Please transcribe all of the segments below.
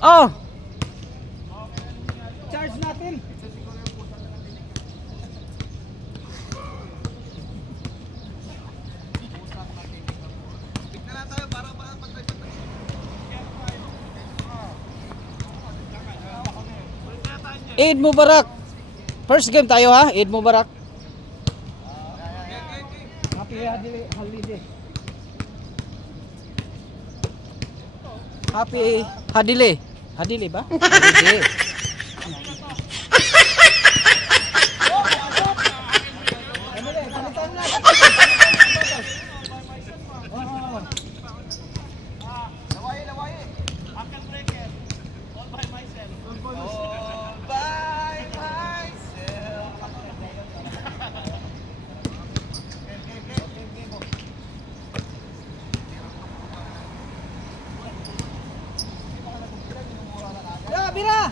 Oh! Charge natin. Eid Mubarak. First game tayo ha, Eid Mubarak. Happy holiday. Happy Hadile. Hadile ba? Hadile. Bira!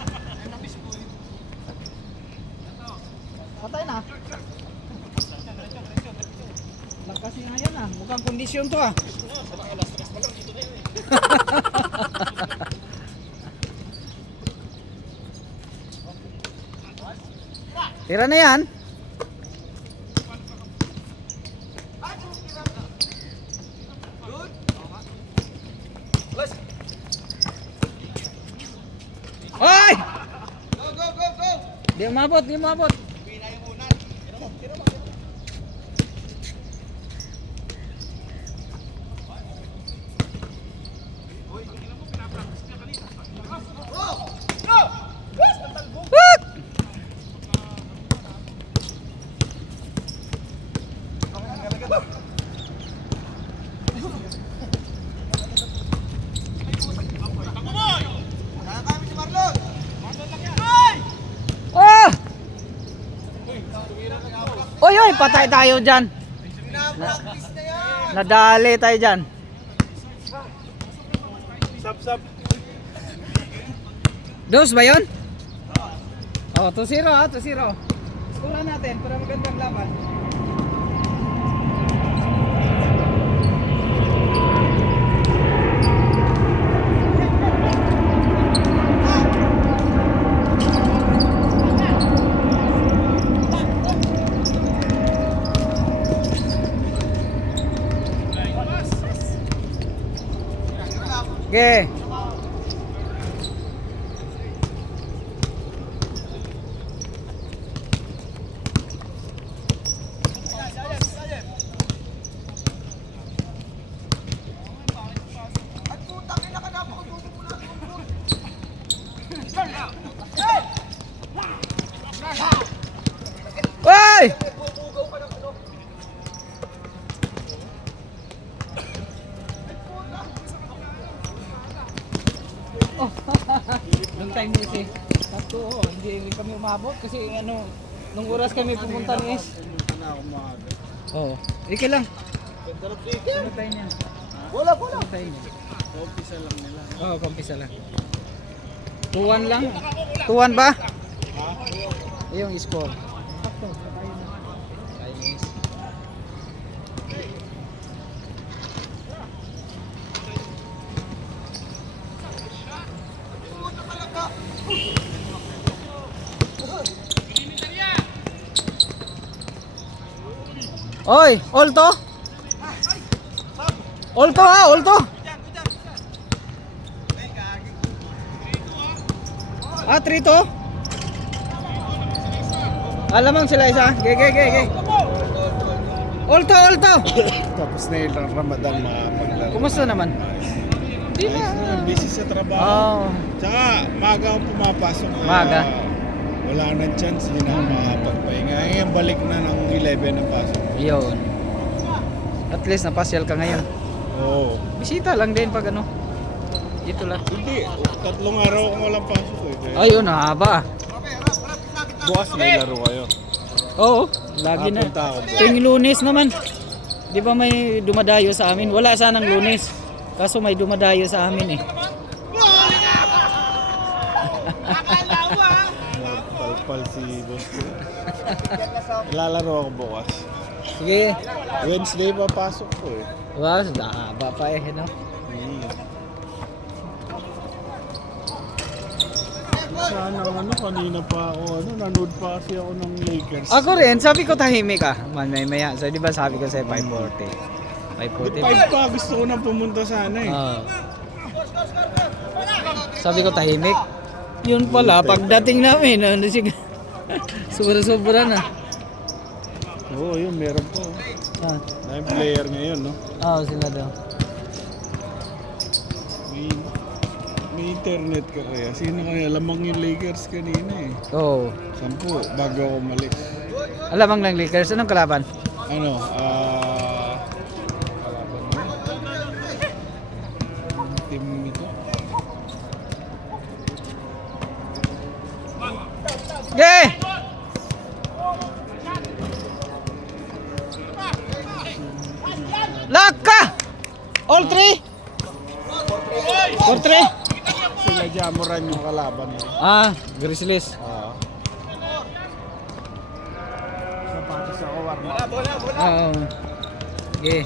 Patay na. Lagkasin na yan ah. Mukhang kondisyon to ah. Tira na yan. Hoy! Go, go, go, go! Di umabot, di umabot. Oy, oy, patay tayo dyan. Nadali tayo dyan. Sap. Dos ba yun? Oh, 2-0 ha, 2-0. Skura natin para magandang laban. Okay. Hoy! Oh, long time no see. Sakto, hindi kami umabot kasi ano, nung oras kami pumunta ni Is. Oo. Okay lang. Ano tayo niyan? Wala. Tayo niyan. Umpisa lang nila. Oo, kumpisa lang. 2-1 lang. 2-1 ba? Yung score. Sakto, tayo na. Tayo ni Is. Oy, Olto. Olto ha, Olto. Ah, 3-2. Alamang sila isa. Ge. Olto. Tapos na yung Ramadan makapaglaro. Kumusta naman? Di Ayos na. naman, busy sa trabaho. Oh. Tsaka, maga ang pumapasok. Maga. Wala nang chance, hindi na ako makapagpahinga. Ngayon, balik na ng 11 na pasok. Yun. At least napasyal ka ngayon. Oo. Bisita lang din pag ano. Dito lang. Hindi, 3 araw akong walang pasok eh. Kaya Ayun, haba. bukas may laro kayo. Oo, lagi na. Punta ako. Tuwing Lunes naman. Di ba may dumadayo sa amin? Wala sanang Lunes. Kaso may dumadayo sa amin eh. Palpal si boss ko. Lalaro ako bukas. Sige. Wednesday pa pasok ko eh. Wow, haba pa eh, no? Sana ano, kanina pa ako, nanood pa kasi ako ng Lakers. Ako rin, sabi ko tahimik ah. Maya. So di ba sabi ko sa'yo 540. 540. 5 pa, gusto ko na pumunta sana eh. Ah. Sabi ko tahimik. Yun pala, pagdating namin, ano sige. Sobra-sobra na. Oo, yun, meron po. Ah, May player ngayon, no? sila daw. May internet ka kaya. Sino kaya? Lamang yung Lakers kanina eh. Oo. 10 bago ako umalis. Alamang ng Lakers, anong kalaban? Ano, team ito. Yeah! Laka! All three? 4-3? Sila Jamoran yung kalaban nila. Ah, Grizzlies. Oo. Sapatos ako, Warma. Oo. Okay.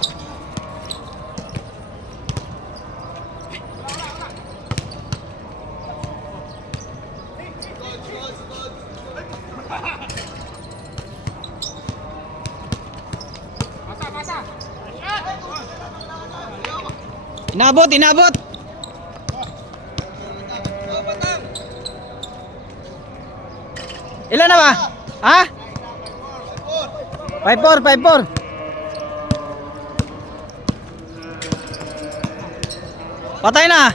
Inabot! Ilan na ba? Ha? 5-4. Patay na.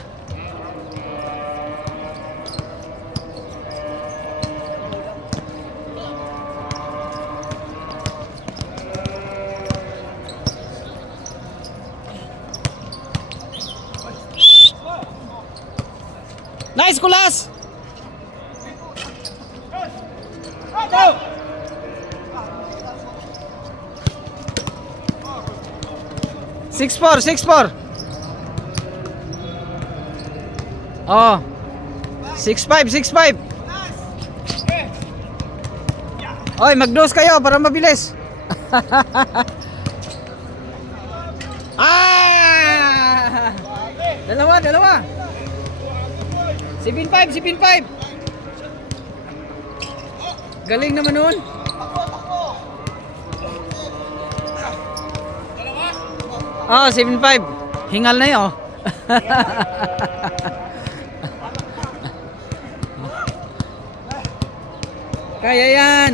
Nice, Kulas! Six four. Oh. 6-5. Oy, mag-dose kayo para mabilis. Ah! Dalawa. 7-5. Galing naman nun. Oh, 7-5. Hingal na yun. Kaya yan.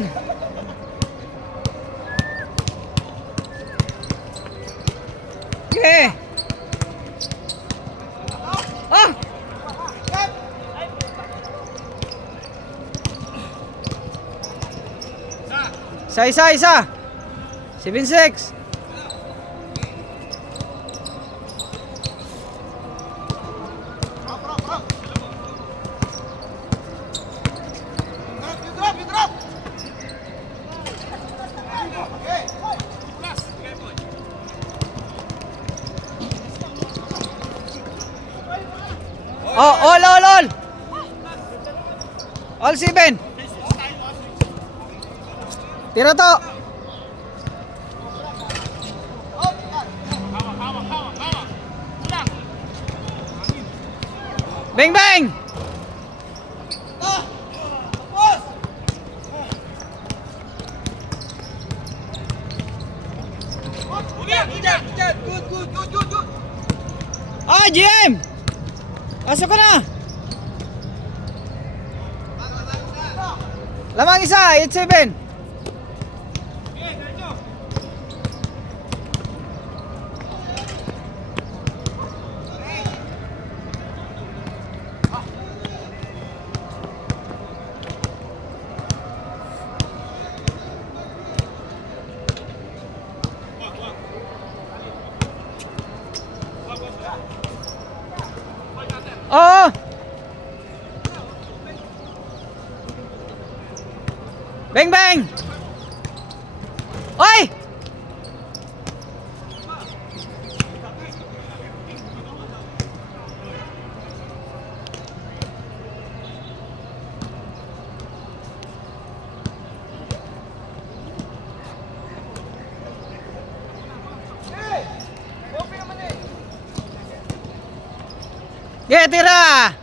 Okay. Oh! Isa. 7-6. Oh, all. All 7. Tira to. Bang! Good. Ah, GM! Pasok ka na! Lamang isa, 8-7. Oh! Bang! Oi! Yeah, tira!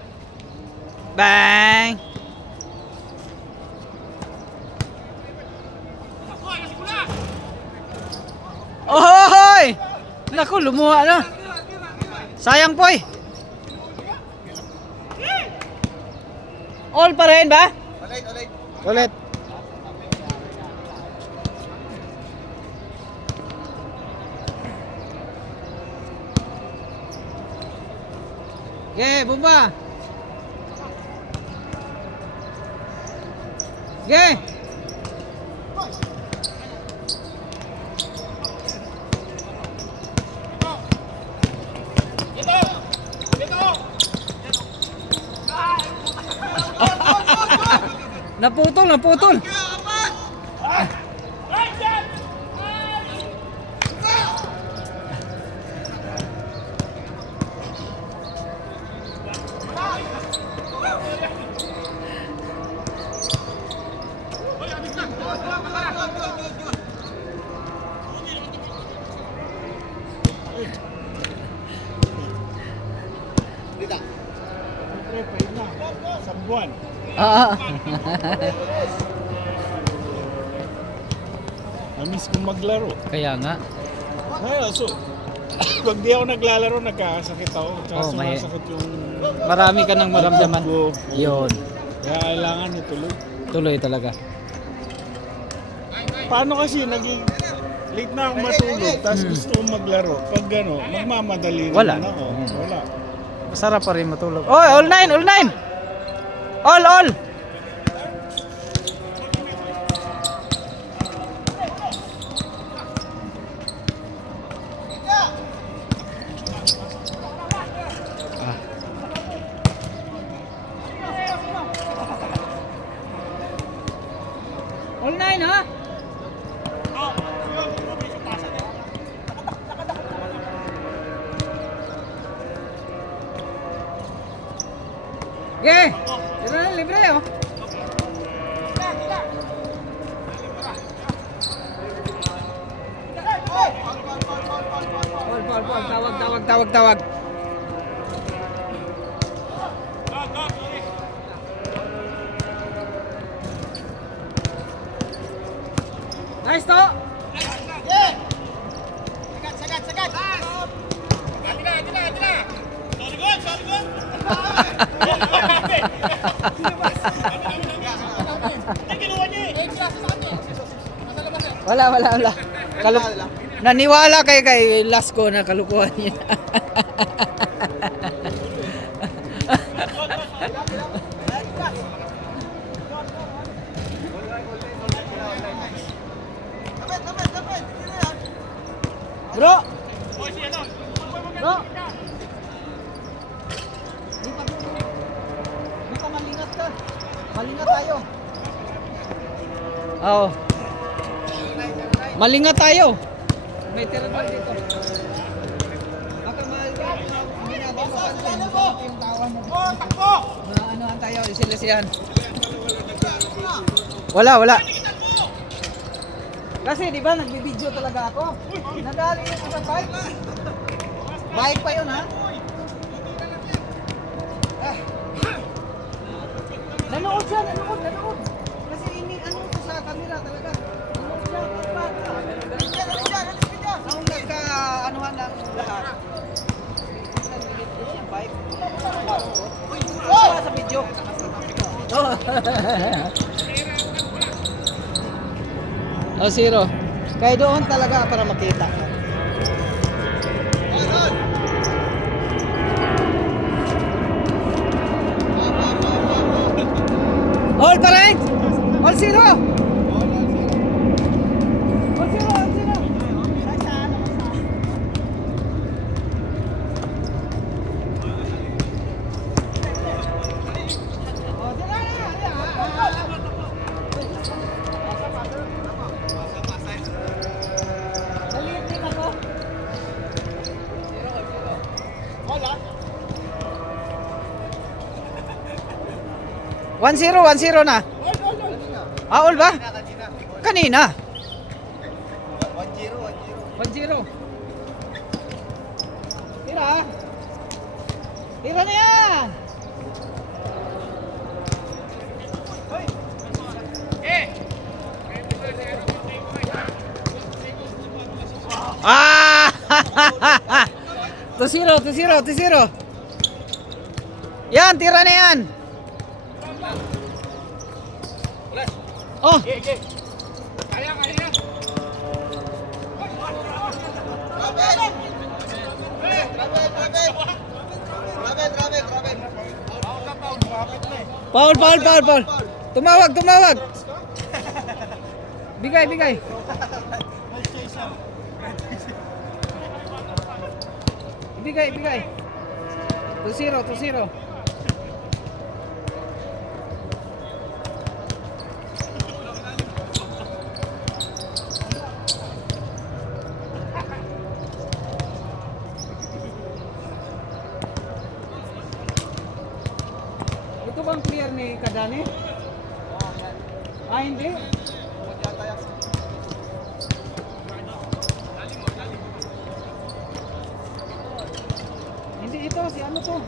Bang! Naku, lumuha na. Sayang po eh. All pa rin ba? Ulit. Okay, bumba. Okay. Naputol, naputol. Siyempre, pwede na. Isang buwan. Ah. Namiss kong maglaro. Kaya nga. Ay, so, pag di ako naglalaro, nagkakasakit ako. Tsaka Oh, may- sumasakit yung Marami ka nang maramdaman. ko. Yun. Kaya kailangan ituloy. Tuloy talaga. Paano kasi naging late na ako matulog, tapos gusto kong maglaro. Pag gano, magmamadali rin Wala. ako. Wala. Masarap pa rin matulog. Oy, all nine, all nine. All. Ah. All nine, ha? Okay. Libre na, libre oh. Ball. Tawag. Nice to. Sagat. Wala. Naniwala kay Lasco na kalukuhan niya. Bro. Dito malingat ka. Malingat tayo. Oo. Malingat tayo. May tira ba dito? Baka mahal ka. Hindi na ba mapansin? Yung tawa mo. Takbo! Ano tayo? Isilasihan. Wala. Kasi di ba nagbibideo talaga ako? Nadali yung sa bike. Bike pa yun ha? Nanood siya. Kasi ano ko sa camera talaga. Nanood siya. Nung nagka-anuhan ng lahat. Nagbibideo siyang bike. Sa video. Oh, zero. Kaya doon talaga para makita. All pa rin? All zero? All zero. Daliit din ako. 1-0 na. All ba? Kanina. 1-0. Tira na yan. Ah! 2-0, 2-0, 2-0. Yan, tira na yan. Oh. Paul, Paul, Paul, Paul. Tumawag, tumawag. Bigay, bigay. Ibigay, ibigay. 2-0, 2-0. Ito bang clear ni Kadani? Ah, hindi? Hindi ito, si ano to?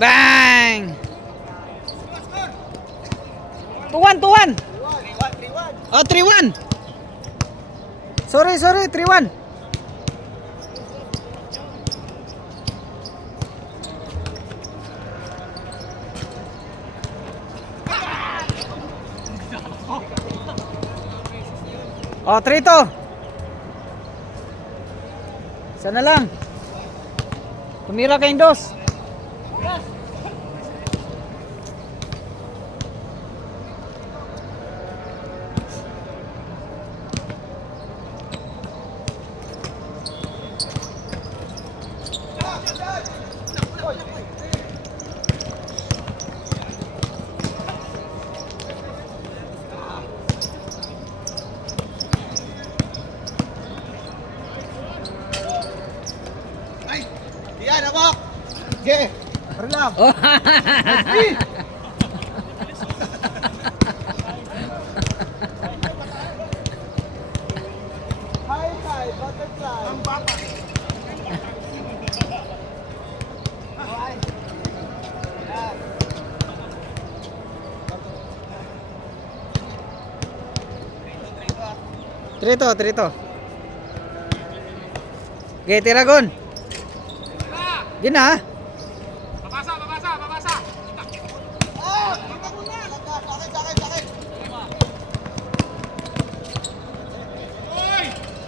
Bang! 2-1, 2-1. Oh, 3-1. Sorry, sorry, 3-1. Oh, 3-2. Sana lang. Tumira kayong dos. Yan, abak! Okay, lang. Oh. Hi, hi, butterfly. Ang bata. Hi. Yan. Trito, trito. Okay, tiragon. Gina. Ah, kita mo na. Sakit.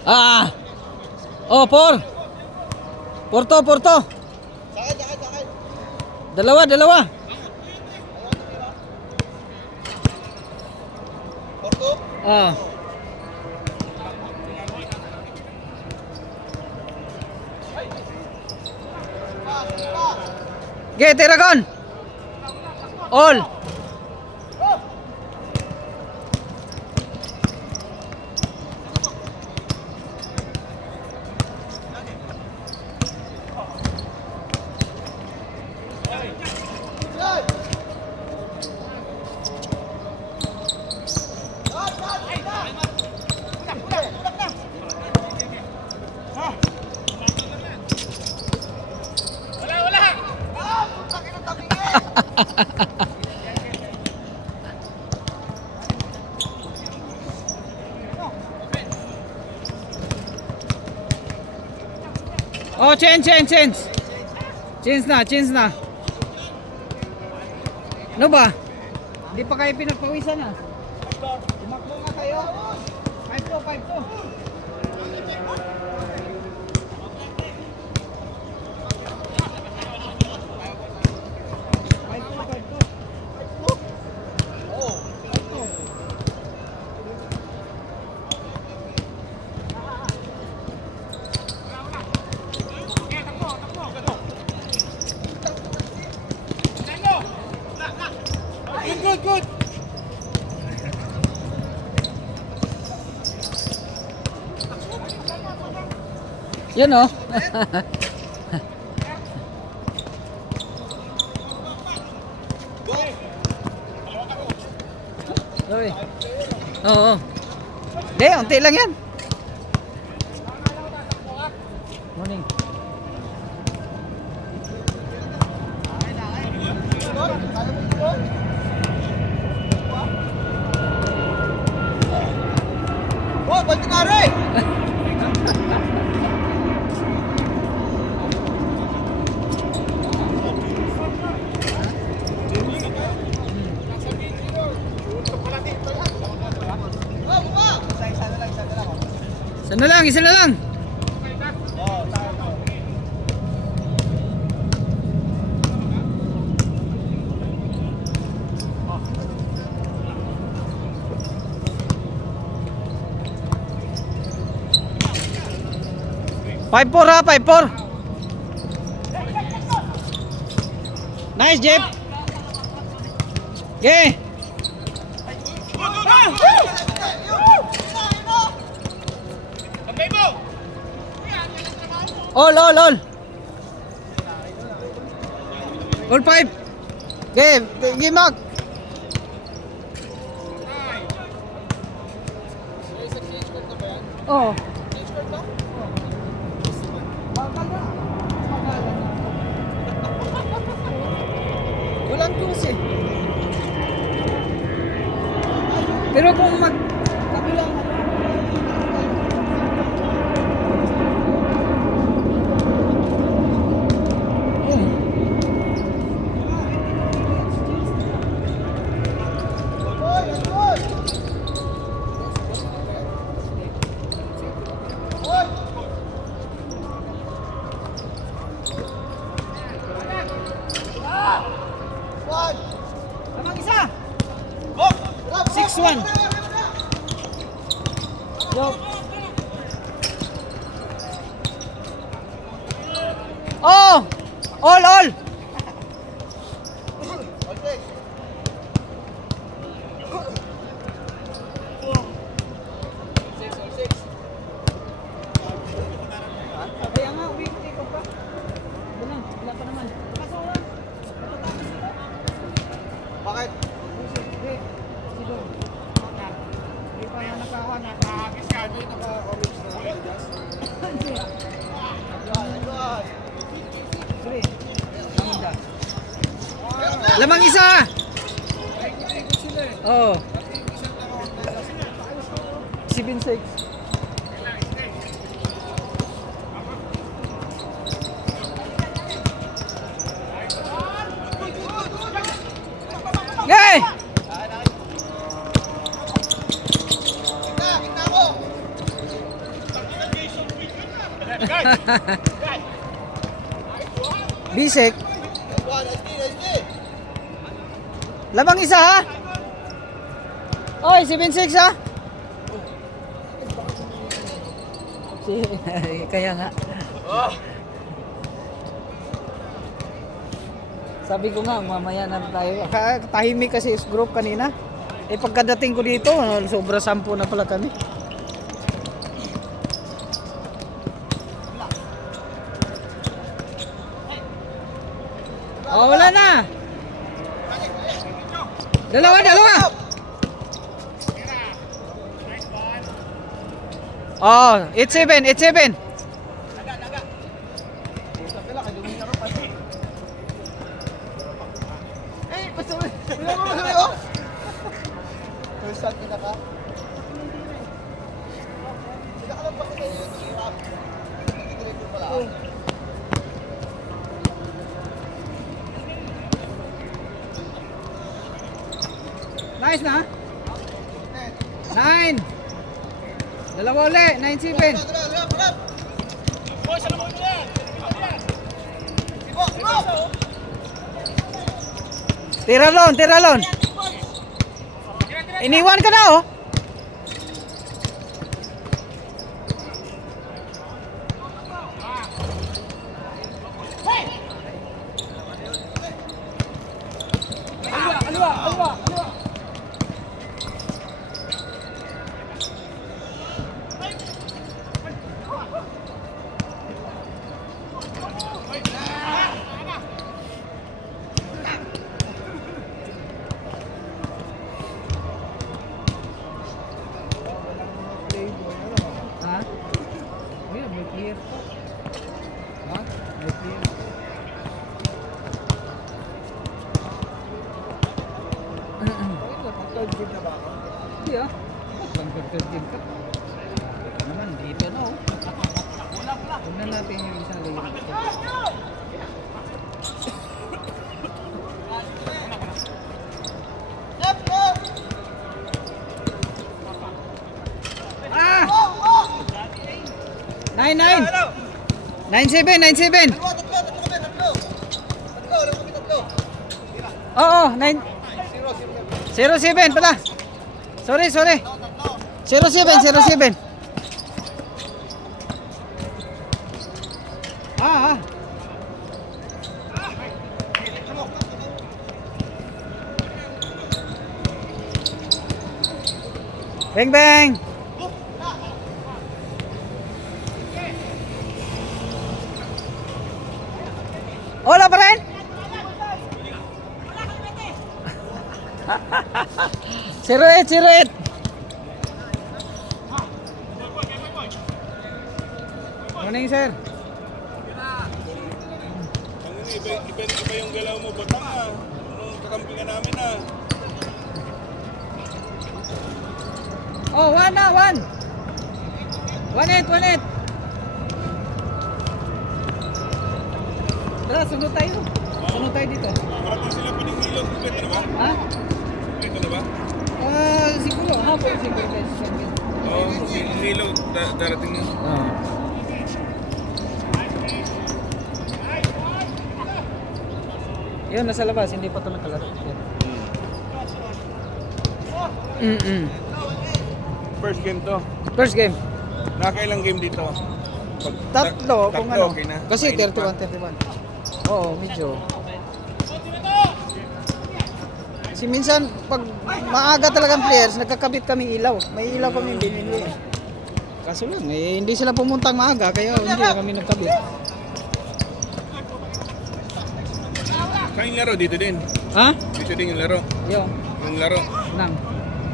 Ah. Oh, Porto. Sakit. Dalawa. Porto. Ah. Okay, tiragon. All. Oh, change. Change na. Ano ba? Hindi pa kayo pinagpawisan ah. Tumakbo nga kayo. 5-2. Good. Yan oh. Sorry. Oo. Hindi, unti lang yan. Morning. Baltinare! Isa na lang. Five four ha, 5-4. Nice, Jeff. Okay. All. All 5. Okay, game mark. Oh. Walang goals eh. Pero kung kabilang Lamang isa. 6-1. Go. Oh! All. Kaya nga, weekly ko pa. Wala pa naman. Kaso lang. Matatapos ito. Bakit? Hindi pa nga nakakuha na. Naka-orange na Adidas. Sorry. Lamang isa! Oo. 7-6. Yay! Kita ko! Bisek. SD. Lamang isa ha? Oy, 7-6 ha? Kaya nga. Sabi ko nga, mamaya na tayo. Tahimik kasi group kanina. Eh pagkadating ko dito, sobra 10 na pala kami. Oh, wala na. Dalawa. Oh, 8-7. First shot kita ka? Sila ka lang ba kayo yung hirap? Nagkikilig ko pala. Nice na. 9. Dalawa ulit, 9-7. Tira lon. Iniwan ka na oh. Aliwa. Ha? May clear pa. Ha? May clear. Hindi ah. Pag-third game ka. naman, dito na oh. Huwag na natin yung isang layer. Ah! 9-9! 9-7, 9-7! Oo, 9 0-7 pala. Sorry. 0-7. Ah. Bang. Wala pa rin? 0-8. Morning, sir. Iba yung galaw mo, batang ah. Anong kakampingan namin ah. Oh, 1 na, 1. 1-8. Tara, sunod tayo. Sunod tayo dito. Parating sila piningilog. Pwede na ba? Ha? Pwede na ba? Siguro. Hapon siguro tayo sa Shanghai. Oo, piningilog. Darating na. Yun, nasa labas. Hindi pa ito nakalaro. First game to. First game. Nakailang game dito? Tatlo, kung ano. Okay na. Kasi Mainit pa. 31. Oo, medyo. Kasi minsan, pag maaga talagang players, nagkakabit kami ilaw. May ilaw kami binili. Kaso lang, hindi sila pumuntang maaga, kaya hindi kami nagkabit. Kain laro dito din. Ha? Dito din yung laro. Yo, Yung laro. nang.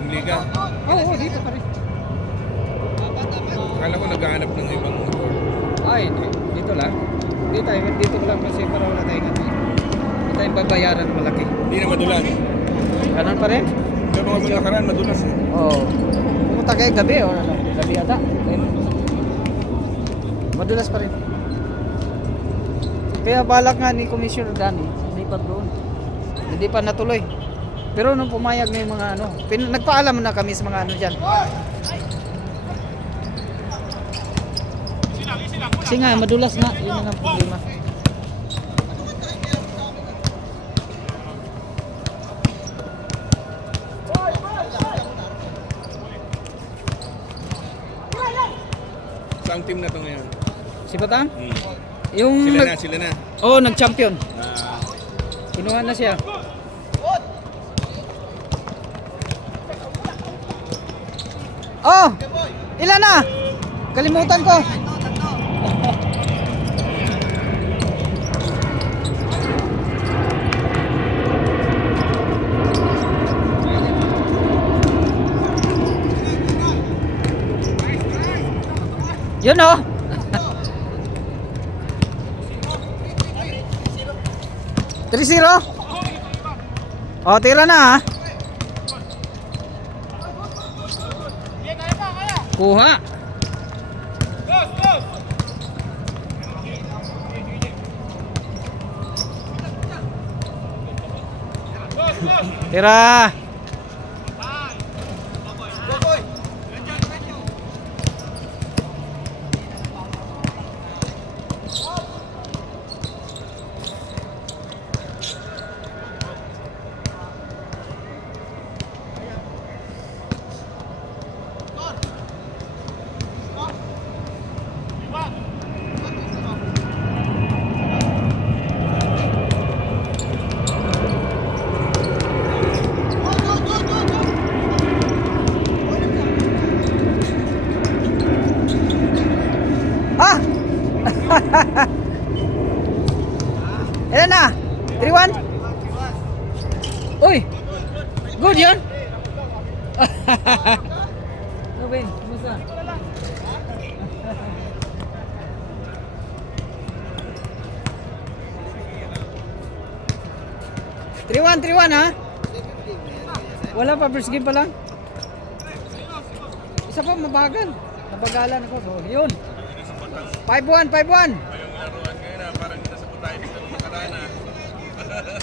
Yung liga. Oo, dito pa rin. Akala ko naghahanap ng ibang court. Ay, hindi. Dito lang. Dito lang kasi para wala tayong ano. Hindi tayong babayaran malaki. Hindi na madulas. Ganun pa rin? Pero mga nakaraan madulas eh. Oo. Pumunta kayo gabi o ano? Gabi ata. Ayun. Madulas pa rin. Kaya balak nga ni Commissioner Danny, lipat doon. Hindi pa natuloy. Pero nung pumayag na yung mga ano, nagpaalam na kami sa mga ano dyan. Kasi nga, madulas nga. Yun na ang problema. Saan team na to ngayon? Si Batang? Yung Sila na. Oo, nag-champion. Ah, Kinuha na siya. Oh! Ilan na? Kalimutan ko. Yun oh. 3-0. Oh, tira na ha. Kuha. Tira. Ah! Ilan na? 3-1? Uy! Good yun? Ruben, kumusta? Three-one ha? Wala pa, first game pa lang. Isa pa, mabagal. Nabagalan ako. So, yun. 5-1, 5-1.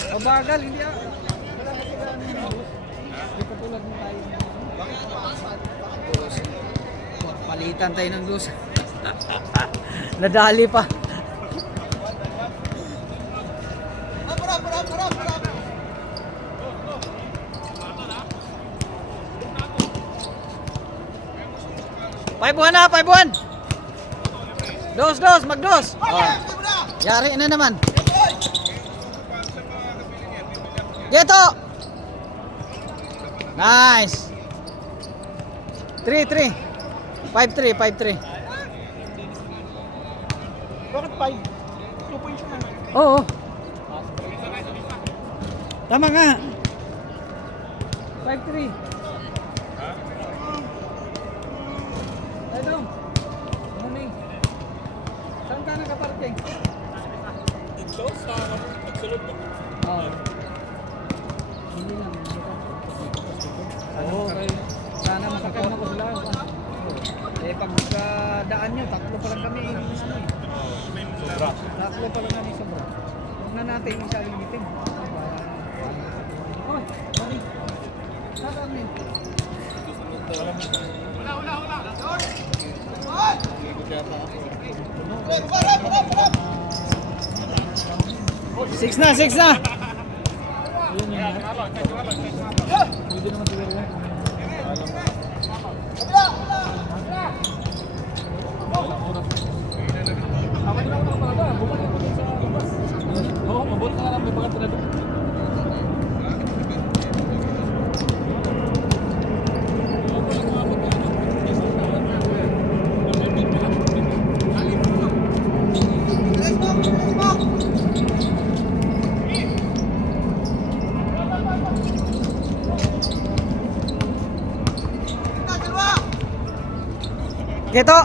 Mabagal, hindi ako. Wala kasi hindi katulad mo tayo. Palitan tayo ng dos. Nadali pa. Paibuhan na, paibuhan. Dos, magdos. Oh. Yari na naman. Geto. Nice. 3-3. 5-3, 5-3. Bakit 5? 2 points na. Oo. Tama nga. 5-3. Ay, Dong. Morning. Saan ka nakaparking? Ito, sa pagsulod mo. Oo. Hindi lang. Okay. Sana masakyan ako sila. Eh, pagdaan nyo, tatlo pa lang kami. Sobra. Tatlo pa lang kami sobra. Huwag na natin yung saling meeting. Oy, sorry. Saan kami? Six na. Yun yun. Pwede naman siguro yan. Oo, mabuti ka lang may mga trado. Gitu.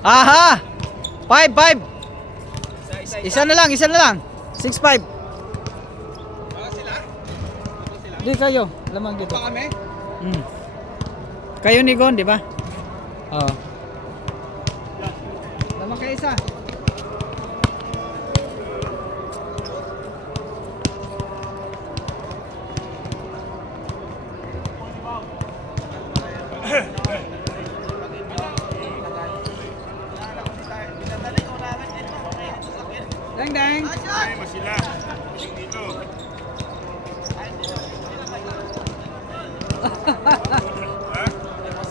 Aha. 5. Isa na lang. 6-5. Di kayo, lamang dito. Kami? Kayo ni Gon, di ba? Oo. Lamang kayo isa. Deng. Masila. Dito.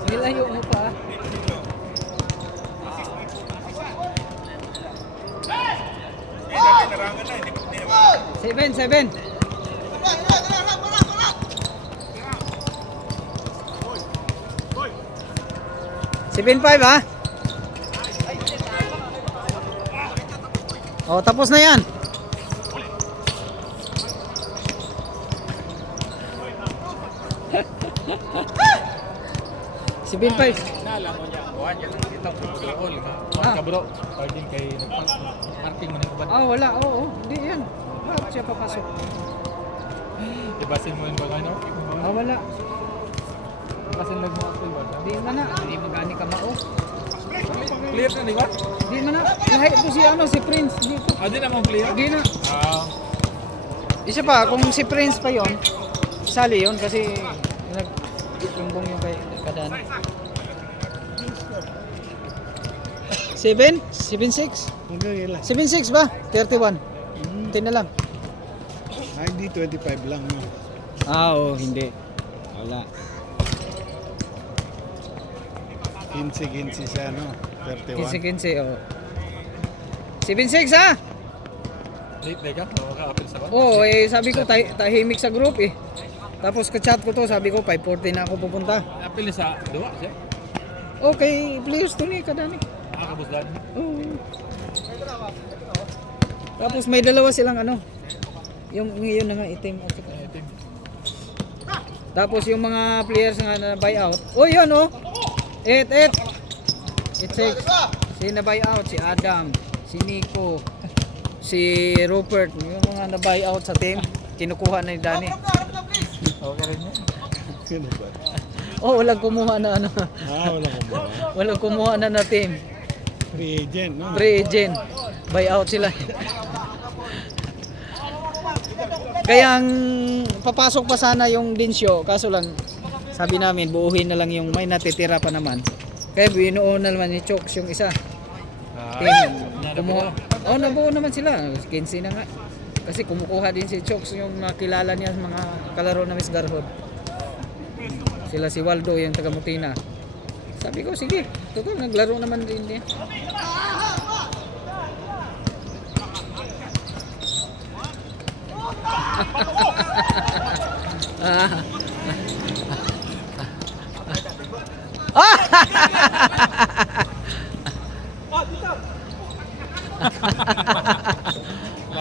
Nilayo mo pa. Narangan na, hindi 7. 7-5 ha? Oh, tapos na yan. Si Bin 5. Naalam mo niya, buwan niya lang dito, pagkakol ka. Ah. Ka bro, pardon kay nag-parking mo na iban. Ah, wala. Oo, hindi yan. Bakit siya papasok? Ibasin mo yung mga ano? Ah, wala. Ibasin lang mo ako iban. Hindi man na. Hindi magani ka mao. Clear na, di ba? Hindi man na. Lahat ito si Prince dito. Ah, di naman clear? Hindi na. Ah, Isa pa, kung si Prince pa yon, sali yon kasi nagtumbong yung kay Kadan. 7-6? Hanggang ilan? 7-6 ba? 31. 10 na lang. Ay, hindi 25 lang. No? Ah, oo, hindi. Wala. 15 siya, no? 31. 15, oo. 7-6 ha? late day ka? O ka, apil sa ban? Oo, sabi ko tahimik sa group eh. Tapos ka-chat ko to, sabi ko 5:40 na ako pupunta. Apil niya sa duwa, siya? Okay, players to ni Kadani. Ah, kabuslan. Oo. Tapos may dalawa silang ano. Yung yun na nga itim at saka Itim. tapos yung mga players nga na buy out. Oh, yun oh. 8-6. Si na-buyout, si Adam, si Nico, si Rupert, yung mga na-buyout sa team, kinukuha na ni Danny. Okay rin yun. Sino ba? Oh, walang kumuha na ano. Wala ko ba? Walang kumuha na team. Free agent, no? Free agent. Buyout sila. Kaya ang papasok pa sana yung Dinsyo, kaso lang sabi namin buuhin na lang yung may natitira pa naman. Kaya binuo na naman ni Chokes yung isa. Team. Kumuha. Oh, nabuo naman sila. 15 na nga. Kasi kumukuha din si Chokes yung nakilala niya sa mga kalaro na Miss Garhod. Sila si Waldo yung taga Mutina. Sabi ko, sige. Totoo, naglaro naman din niya.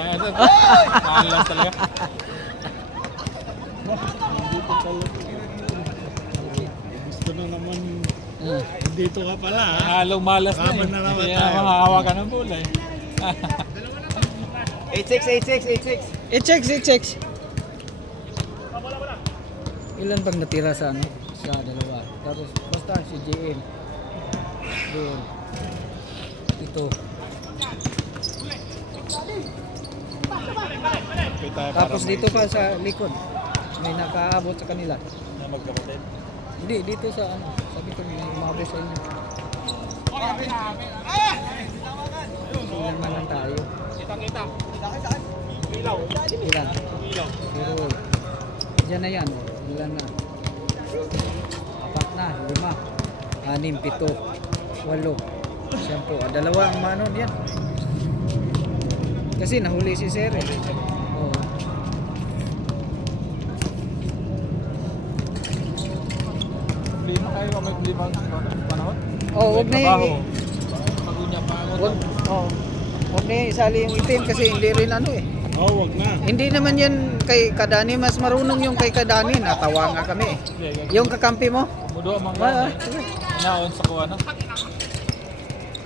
Malas talaga. Gusto na naman. Dito ka pala, ha? Halong malas na Laban eh. na naman Hindi tayo. na mahahawakan ng bola eh. 8-6. I-check. Ilan bang natira sa ano? Sa dalawa. Tapos basta si JM. Doon. Ito. Tapos dito pa sa likod. May nakaabot sa kanila. Na magkapatid. Hindi, dito sa ano. Sabi ko may umabot sa inyo. Ilan man lang tayo. Ilan? Pero dyan na yan. Ilan na? 4 na, 5, 6, 7, 8, 10. Dalawa ang manon yan. Kasi nahuli si Sir eh. Oo. Lima kayo kung may lima panahon? Oh, wag na Trabaho. yung Magunya pa ako. wag, wag na yung isali yung itim kasi hindi rin ano eh. Wag na. Hindi naman yan kay Kadani, mas marunong yung kay Kadani, natawa nga kami eh. Yung kakampi mo? Mudo ang Ah, mga sige. naon sa kuha na.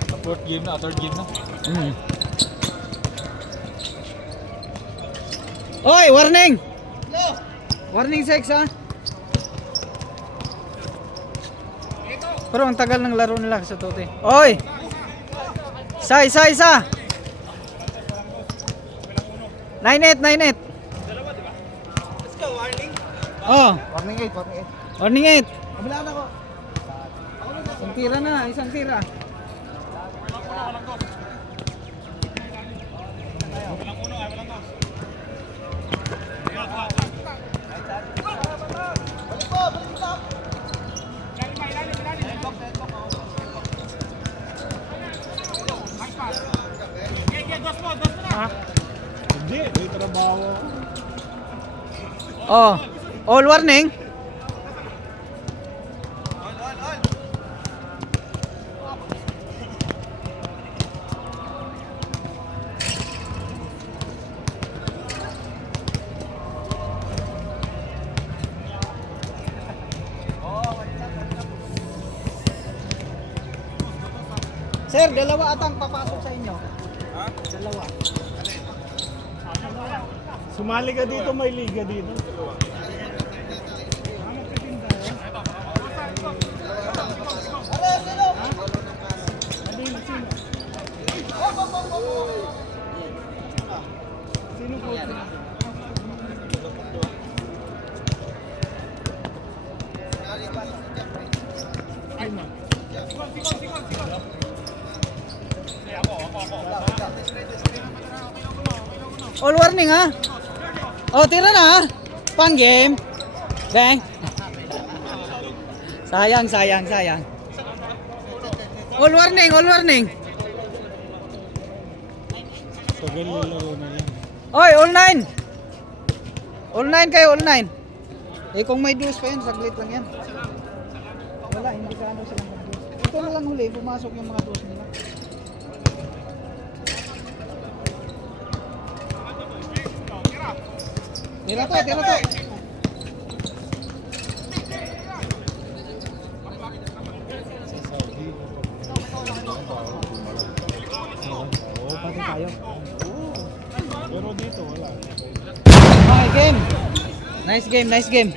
Sa fourth game na, third game na. Oy, warning! Warning sex ha? Pero ang tagal ng laro nila sa tote. Oy! Isa! 9-8. Let's go, warning. Oh, Warning 8. warning 8. Kabila na ko. Isang tira. Hindi, may trabaho. Oh, all warning. Sir, dalawa atang papasok sa inyo. Ha? Dalawa. Sumali ka dito, may liga dito. Sino po? All warning ha. Oh, tira na ha. Pang game. Bang. Sayang. All warning. Tagal laro na yan. Oy, all 9. All 9 kayo, all 9. Eh kung may dues pa yan, saglit lang yan. Wala, hindi ka ano silang mag-dues. Ito na lang huli, pumasok yung mga dues nila. Tira to. Sa Saudi, Nice game, nice game.